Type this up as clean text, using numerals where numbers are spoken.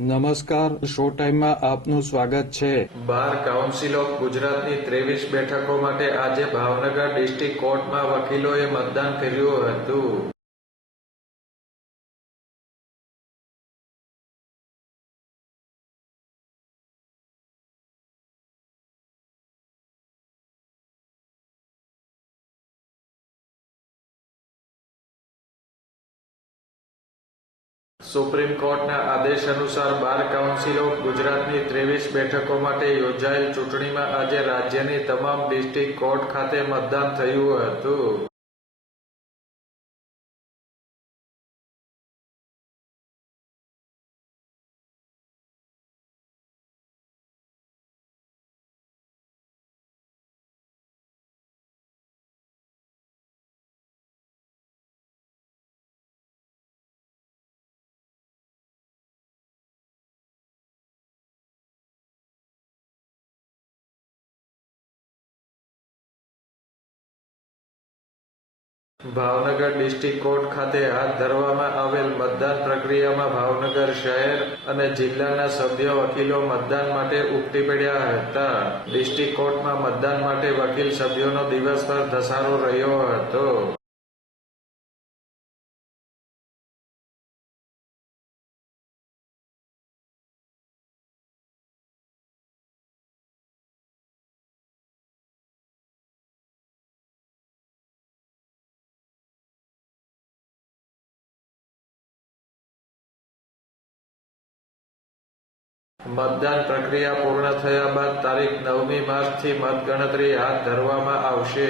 નમસ્કાર, શો ટાઈમમાં આપનું સ્વાગત છે। બાર કાઉન્સિલ ઓફ ગુજરાતની 23 બેઠકો માટે આજે ભાવનગર ડિસ્ટ્રિક્ટ કોર્ટમાં વકીલોએ મતદાન કર્યું હતું। સુપ્રીમ કોર્ટના આદેશ અનુસાર બાર કાઉન્સિલ ઓફ ગુજરાતની 23 બેઠકો માટે યોજાયેલ ચૂંટણીમાં આજે રાજ્યની તમામ ડિસ્ટ્રિક્ટ કોર્ટ ખાતે મતદાન થયું હતું। ભાવનગર ડિસ્ટ્રિક્ટ કોર્ટ ખાતે હાથ ધરવામાં આવેલ મતદાન પ્રક્રિયામાં ભાવનગર શહેર અને જિલ્લાના સભ્ય વકીલો મતદાન માટે ઉમટી પડ્યા હતા। ડિસ્ટ્રિક્ટ કોર્ટમાં મતદાન માટે વકીલ સભ્યોનો દિવસભર ધસારો રહ્યો હતો। મતદાન પ્રક્રિયા પૂર્ણ થયા બાદ તારીખ 9મી માર્ચથી મતગણતરી હાથ ધરવામાં આવશે।